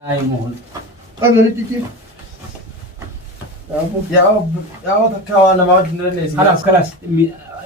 Ay mohon. Agak dikit. Ya kawan nama jenis. Kalas.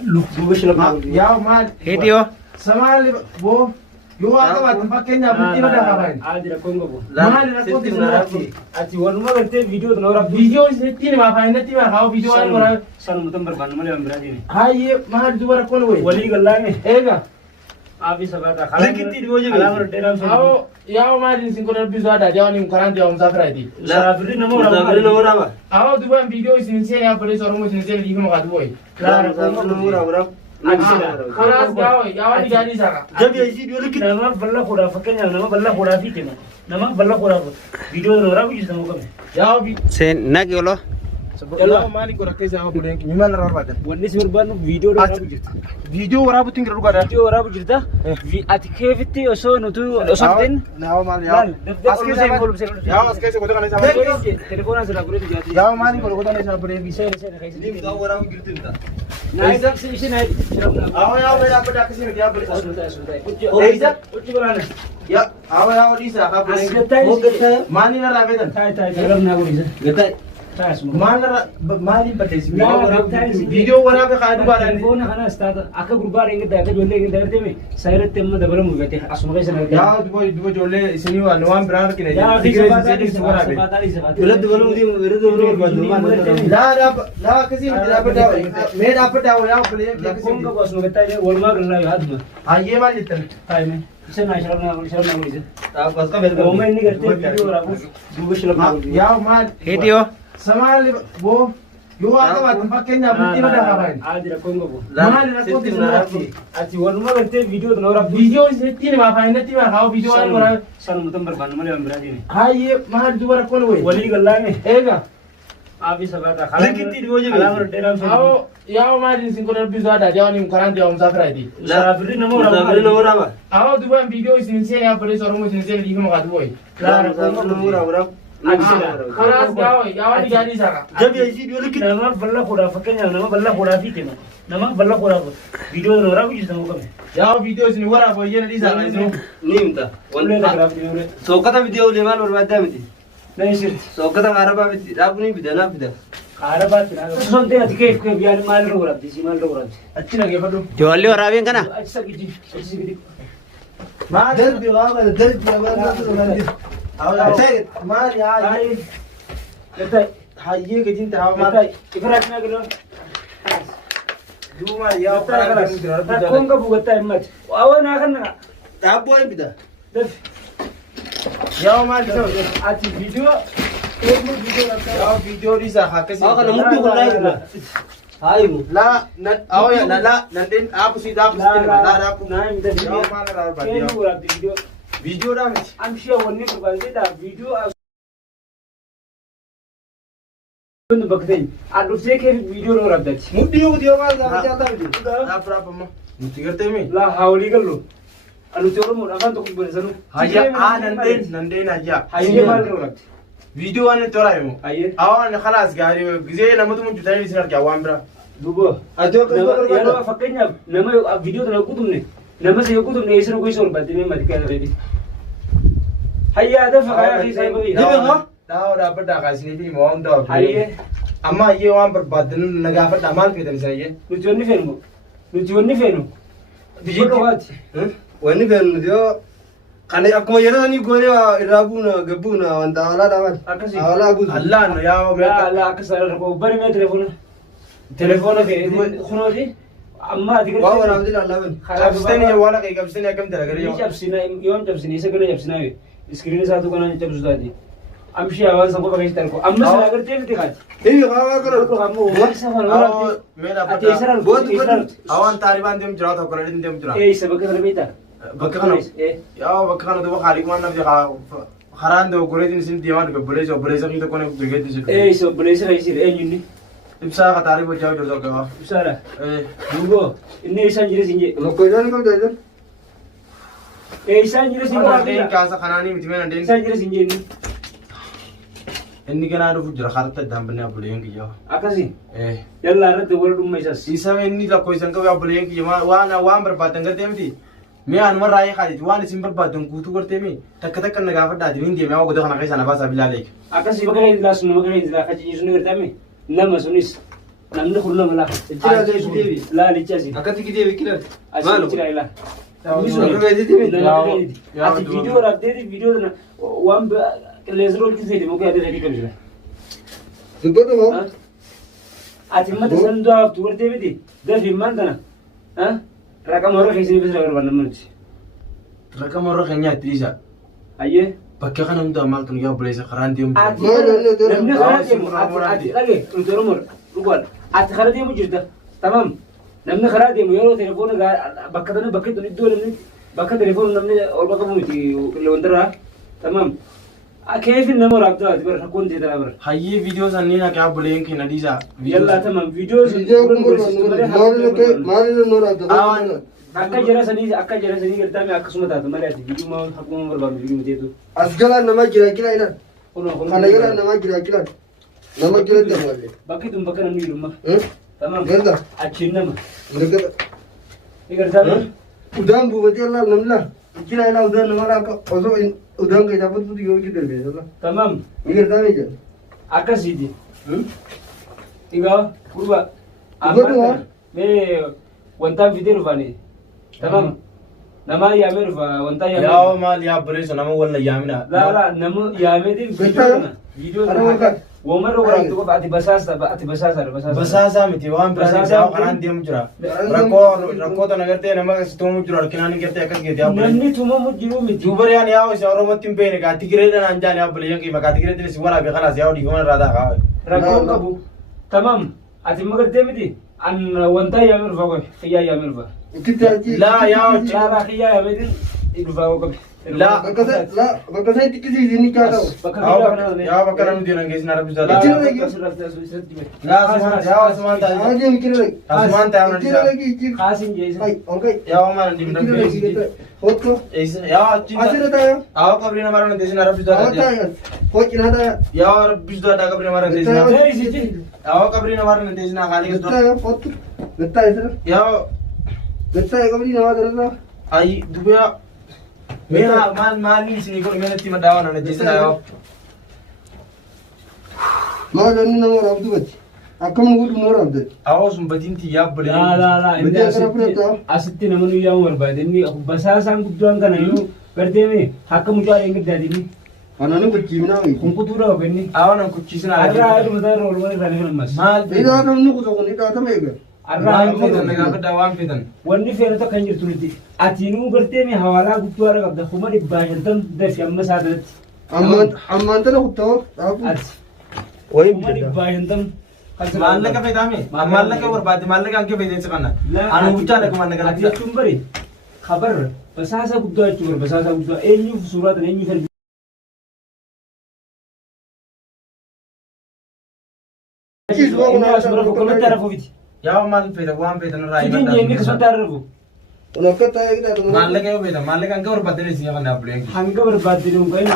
Lu bubis lah. Ya mal. Video. Sama bo. Yo agak tempat Kenya bukti ada kawan. Ada kongo bo. Mahal ada kau tidak Ati wanu malah te video tu orang Video ini mah apa ini tiba kau video ini orang. San mutam berban malah berani ni. Hai mahal tu orang kau weh. Wali gallah ni. Ega. Abi sabata. Lekiti dua je. Alam deram se. Ao ya mahal ini singkong video ada jangan ni mukaran dia musafir ini. Sabri namo orang. Ao tu kan video ini sini ya boleh seorang mesti sini di mana kau weh. Claro, kongo orang. Kalas gawe ya wali gani saka. जब ये वीडियो लेकिन nama balla khura fakenya nama balla khura fite nama balla khura video no rabu jis tamo kame Ya bi. Se nagi olo. Yalla mali ko rakay sa bulen ki miman rar badan. wanni sir ban video no rabu jis Video wara buting rar badan. video rabu jis da at keviti oso no tu something Now mal ya. Aske sa ya aske sa ko kana sa. telephone sa rabu jis Ya mali ko ko kana sa bulen ki. se se Lim da wara girtin da. naik dak se isi naik Aw ya wala pa dak kasi ya bulen. Eiza uchi balana Ya aw ya wali sa ka bulen. Asgetai. Mani na rabedan. tai garam na guri sa Gatai. tai smo Mana mali pa tesi. Ya, Video wara ka ka du badan. telephone kana start aka gurbar inge da ka jolle inge da teme sayret temma da balam gate asma kai sana Ya du jolle isini wa nuam brar ki ne. ya Virat balu di virat balu la kasi mitra pata me da pata ya bulen. kong ka bos no gata je wolma galla ya hadma ये वाली तरह tai me se na sharna guri आप बस का बेल वो मैं नहीं करते वीडियो राबू दुबश लगा या माल Video. समाल वो यो आका tempat Kenya bukti ada kawan आज रखूंगा वो mahal na ko tinarati ati wanu ma करते वीडियो तो राबू video ini tini ma fa ini tiba kau video ini orang सन मुतम बरबान मले अमराजी ने hai ye mahal tu orang kon weh वली गल्ला में ega आप इस बात का Lekiti dua je. alam डेराम से au ya mahal ini singkong video ada jangan ni mukaran dia musafir ini sabri नमो राबा au tu kan video ini sini ya boleh seorang mesti sini di mana kau weh claro नमो राबा kalas gawe ya wali gani saka जब ये वीडियो लेकिन nama balla khura fakenya nama balla khura fite nama balla khura video no rabu jis tamo kame ya video ini wara boy ye di saka ini Nimta. वल्ले लगा video Sokata video lemal berbeda miti. नहीं सिर Sokata Araba miti. Rabu ni bida na bida. खारा बात ना सुनते हैं के बियान माल रो रहा थी माल रो रहा थी अच्छी लगे फटो Jolly orabi kana. अच्छा की अच्छी की ما دربي واغل دربي واغل او لا تاي ما يا هاي लेता هاي كجين تاو ما लेता इफरात ना करो دو ما يا कौन का भुगता है मत आओ ना करना Rabu ni bida. يا ما دو आज वीडियो एक मिनट वीडियो लगता है يا فيديو دي صح كسي Ako na mutu ko na ito. Hayo mo. لا او يا لا نندين ابو سي داب لا لا ابو ना इधर يا वीडियो ما لا ये لا पूरा वीडियो فيديو دا I'm sure वन्नी प्रबाल दे दा वीडियो सुन बकते आ दूसरे के वीडियो रो रहा था मुद्दियो दियो ما जाता है لا برابر ما متغرتي مي ला हावली कर लो अनु चोरो मोरा का तो कुछ बोले सनु هيا نندين هيا हाइये माल रो रहा فيديو انا ترايمو हाइये او انا خلاص قاعد زي لما تمون تاني سنر क्या وامبرا दुबो अजो यार फकenya nama video तो aku तुमने nama से aku तुमने ऐसे कोई सोल बात नहीं मत कर रही हाइये आधा फकाया की सही भाई لا ولا بدا قاسني في موام دو हाइये اما ये वहां पर बदन नगाफर दामाल के दिन से ये नुचोनी फेनु नुचोनी फेनु Video. Wani ben dio. Kani aku mayar ni gore Rabu na gabu na wanta wala dapat. Akasi. Wala abu. الله انه يا لا لا اكثر को बड़े में टेलीफोन के सुनो जी अम्मा दिख Wa wala abdi Allah ben. كابستني ولا كي كابستني كم ترى ये जब सीना यों जब सीने से गले जब सीना स्क्रीन साथ को ना जब सुधा दी अमशी आवाज सबको बगैर तेरे को अम्मा से अगर तेरे दिखा Hey, kawa तो karo. हम वो सब वाला मेरा तेसरा बहुत اوان तालिबान دم جرات وكره دم جرات ए सब के बेटा بكخنا يا بكخنا دو خالق ما نبي خران دو كره دين سن ديوان ببريز وبريز كي تكون بغيت دي ए सब बड़े से ऐसे ए यूनी امسا خطاري بجاو جو كوا usara dugo इन्ने ऐसा जिरे सिंजे Lokoi dan ko dan. ए ऐसा जिरे دين सिंजे كاسا خناني متمن دين ऐसा जिरे सिंजे اني كان اعرف جرا خرت دم بنا بلين كي جو akasi eh yalla rat world umma isas isa اني لا كويسن كوا بلين كي ما وانا وامبر باتن كتمتي Mee anuma raayee qaaditi waan isin barbaaddan guutuu gortee mee takka na gaafadhaatiin hin deemee goda kana keessa na baasaa bilaalee. Akkasii bakka hin laasu nama kan hin jira akka ciisu ni gartame nama sunis namni kun nama laa. Laalicha asii. Akkatti gidee biqilan. Asii jira ilaa. Ati video rabdeeti video na waan qilleensrool kisee deemu kee adda kan jira. Dubbatu moo? Ati mata san du'a haftu gartee miti dafi maan tana. Raqama warra keessanii bisa barbaadna nuti. Raqama warra keenyaa itti dhiisa. Ayyee. Bakka kana hundaa maaltu yaa buleessa karaan deemu. Namni karaa deemu ati dhage nuti Oromoo dhugaadha. Ati karaa deemu jirta. Tamam. Namni karaa deemu yeroo telefoona bakka tana bakka tuni iddoo namni bakka telefoona namni ol bakka bu'uuti wandarraa. Tamam. Keefin nama raabtaa ati bara rakkoon ta'e dara bara. Hayyee viidiyoo sanniin akka buleen keenya dhiisa. Yalla tamam viidiyoo maali no raabtaa. Akka jara sanii gartaame akkasuma taatu malee ati viidiyoo maa akkuma barbaadu viidiyoo teetu. As galaan nama jira kilaan ilaan. Kana galaan nama jira kilaan. Nama jira deemuulee. Bakki tun bakka namni hidhumma. Tamam. Garda. Achiin nama. Garda. Ni gartaame. Udaan buufatee laa namla. Kilaan ilaa udaan nama laa osoo udaan keessaa fudhatu yoo gidduu beekudha. Tamam. Ni gartaame jira. Akkasiiti. Egaa gurba. Gurba. Mee wantaan fidee dhufanii. Tamam. Nama yaamee dhufa wantaa yaamee. Yaa maal yaa buleessa nama walla yaamina. Laa nama yaameetiin viidiyoo kana. Viidiyoo kana. Woomar waraabdu qofa ati basaasa. Basaasaa miti waan biraa yaa kanaan deemu jira. Rakkoo tana gartee nama tumamu jiru harkinaan gartee akkas geeti yaa buleessa. Namni tumamu jiru miti. Dubariyaan yaa isa Oromootti hin beekne kaa Tigireedhaan aan jaan yaa buleeyyan qiima kaa Tigireedhaan si waraabee kalaas yaa dhiifama irraa ta'a. Rakkoo qabu. Tamam. Ati magartee miti. An wantaa yaamee dhufa qofa. Xiyyaa yaamee dhufa. Laa yaa Caalaa xiyyaa yaameetiin dhufa qofa. Bakka isaa itti kisiisi ni kaata'u. yaa bakka namni deeman geessin arabisa laa. Asumaan taa'ee Kaasin jeesa. yaa maal deemin rabbi. Yaa achiin yaa qabri namaa irra geessin arabisa. Yaa rabbi daa qabri namaa irra geessin. Yaa qabri namaa irra geessin haali. Yaa ayi dubbaa. Mea maali sini kalau mena ti madawan ana jisna yo. Maal ni nama rabdu bachi. Akkam gudu no rabdu. Awas mbatin ti ya bole. La ini asitti namanu ya barbaade inni basaasan guddoon kana yoo gardeeme hakka mucaa ingir dadini. Anani bachi mina wi. Kun kutura benni. Awana kuchisna. Arra adu madar rol wani rani mas. Mal ida namni kuto kun ida tamega. Arra fitan naga dawam fitan. Wanni feerata kan jirtu nuti. Atiinuu garteeme hawaalaa guddoo ara qabda. Kuma dhibbaa shantam dafi amma saadatti. Ammaan tana kuttoo dhaabu. Ati. Wayii Kuma dhibbaa shantam. Maallaqa fedame. Maallaqa barbaade maallaqa anke fedeensi kana. Anu guchaa dhagu maallaqa. Ati jechuun bari kabar basaasa guddoo jechuun basaasa guddoo eenyuuf suuraa tan eenyuuf ergi. Yaa maal feda waan fedan raa. Sidin jeengi kasumatti arrabu. Unakka taa'ee gidhaa Maallaqa yoo feda maallaqa anke barbaade ni siya kana buleen. Hanga barbaadde dun kan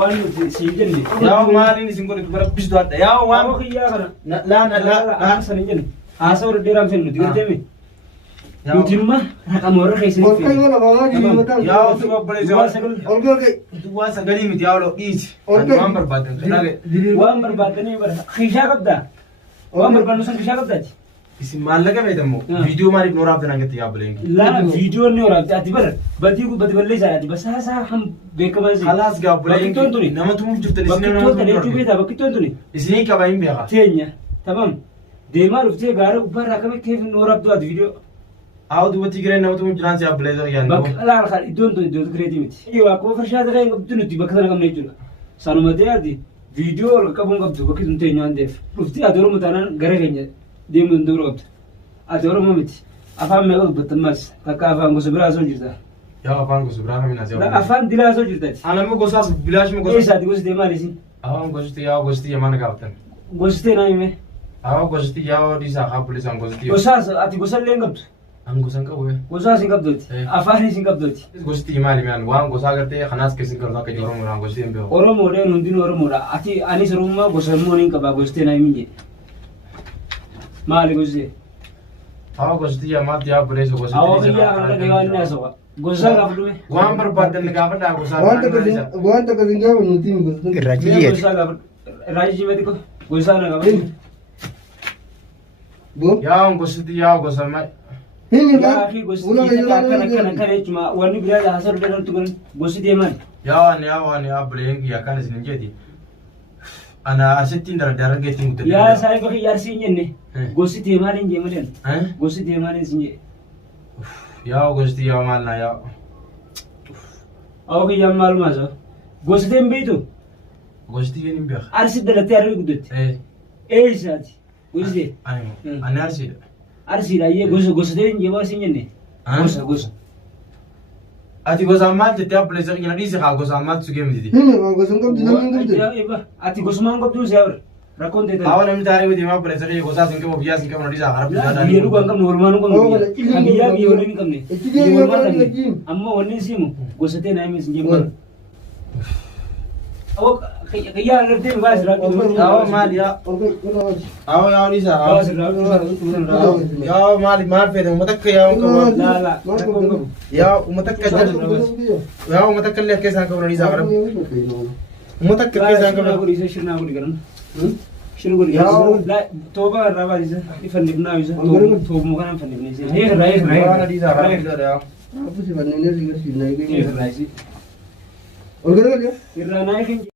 waan nuti siin jenne. Yaa maaliin isin godhe dubara bistu adda. Yaa waan Waan kiyyaa kana. la San hin jenne. Haasa warra dheeraan fennu nuti garteeme. Nuti imma raqama warra keessanii Olka yoo lafa maa jiru mataa. yaa osuma bulee Duwwaa sagal. Olka kay. duwwaa sagalii miti yaa olo dhiisi. Waan barbaade. Waan barbaadanii bara kishaa qabdaa. Waan barbaadnu san kishaa qabdaati. Isin maallaqa fedamoo viidiyoo maaliif noo raabdan angatti yaa buleen. Laa viidiyoon ni waraabde ati bara badii balleessaa ati basaasaa ham beekamaa si. Halaas gaa buleen Bakkittoon tuni. nama tumuuf jirtan isin nama Bakkittoon tani tumuuf jechuu beektaa bakkittoon tuni. isinii qaba hin beekaa. Teenya tamam deemaa dhuftee gaara gubbaarraa akkamitti keef nu waraabdu ati viidiyoo. Haa dubbatti gireen nama tumuuf jiraan siyaa bulee ta'uu yaadne. Bakka laal kan iddoon tuni iddoo kireetii miti. Yoo akkuma farshaata kan qabdu nuti bakka sana qabna jechuudha. Sanuma ta'e ati viidiyoo ol qabuun qabdu bakki tun teenyu waan ta'eef. Dhuftee ati Oromoo taanaan gara keenya deemuu danda'uu qabdu. Ati Oromoo miti. Afaan meeqa dubbattan maas takka afaan gosa biraa osoo jirta. Yaa afaan gosa biraa kamiin as yaa. Afaan dilaa osoo jirtati. Anammoo gosaas bilaashuma gosa. Eessaati gositee maaliisi? Afaan gositi yaa gositi yamana gaafatan. Gositee naa hime. Haa gositi yaa dhiisaa haa bulisaan gositi. Gosaas ati gosallee hin qabdu. An gosan qabu. Gosaas hin qabdooti. Afaanis hin qabdooti. Gositi maali maan waan gosaa gartee kanaas keessin garuu akka Oromoo waan gositi hin beeku. Oromoodhaan hundinuu Oromoodha. Ati anis Oromummaa gosammoo ni qaba gositee naa himin jedhe. Maali gositee? Haa gosti yaa maatti yaa buleessa gosti. Awwa kiyyaa kana dhagee waan haasawaa. Gosa gaafa dhume. Waan barbaadan gaafa dhaa gosa. wanta akkasiin gaafa nuti hin gosa. Irraa jijjiirre. Gosa gaafa. Irraa jijjiirre ko. Gosa na gaafa. Bo. Yaa gosti yaa gosa mai. Hin Yaa yaa. akhi gosti kana jechuudha wanni biraa haasawaa dhadhan tuqan gosti deeman. Yaa waan yaa buleen yaa kan isin jeeti. Ana asittiin dara geettiin guddate. Yaa saayii bakka yaarsiin jenne. Gosti deemaan hin jeemaleen. Gosti deemaan hin jee. Yaa gosti yaa maal na yaa. Awwa kiyyaa maal maasa. Gosti deem beeytu. Gosti yaa hin beeku. Arsi dalattee arri guddate. Eessaati. Gosti. Ani arsiidha. Arsiidha iyyee gosa deem jeemaa siin jenne. Gosa. Ati gosa maal jettee abbuleessa kiyya dhiisi haa gosa maal sugee miti. Hin yaa gosa hin qabdu namni hin qabdu. Ati gosumaan qabdu si abra. Rakkoon ta'e. Awa namni taaree miti maa abbuleessa kiyya gosa sin qabu biyyaa sin qabu dhiisa haa rabbi Biyya dhugaa hin qabne walumaan hin qabne. Kan biyyaa biyya waliin hin qabne. Amma wanni siimu gosa ta'e naa himis hin jeemaa. Awwa kiyyaa agartee hin baasirraa. Awa maal yaa. Awa yaa dhiisa haa. Yaa maal fedhe uummata akka yaa qabu. Laa rakkoon qabu. Yaa uummata akka yaa uummata akka illee keessaan qabu dhiisa haa rabbi. Uummata akka keessaan qabu. Shirnaa godhi garan. Shirnaa godhi garan. Tooba irraa baasisa. Ifannifnaa isa. Toobuma kana ifannifnee isa. Waan dhiisa haa rabbi yaa. Apa sih bandingnya sih sih naik ini. Irraa isi. Organ aja. Irraa naa eegan.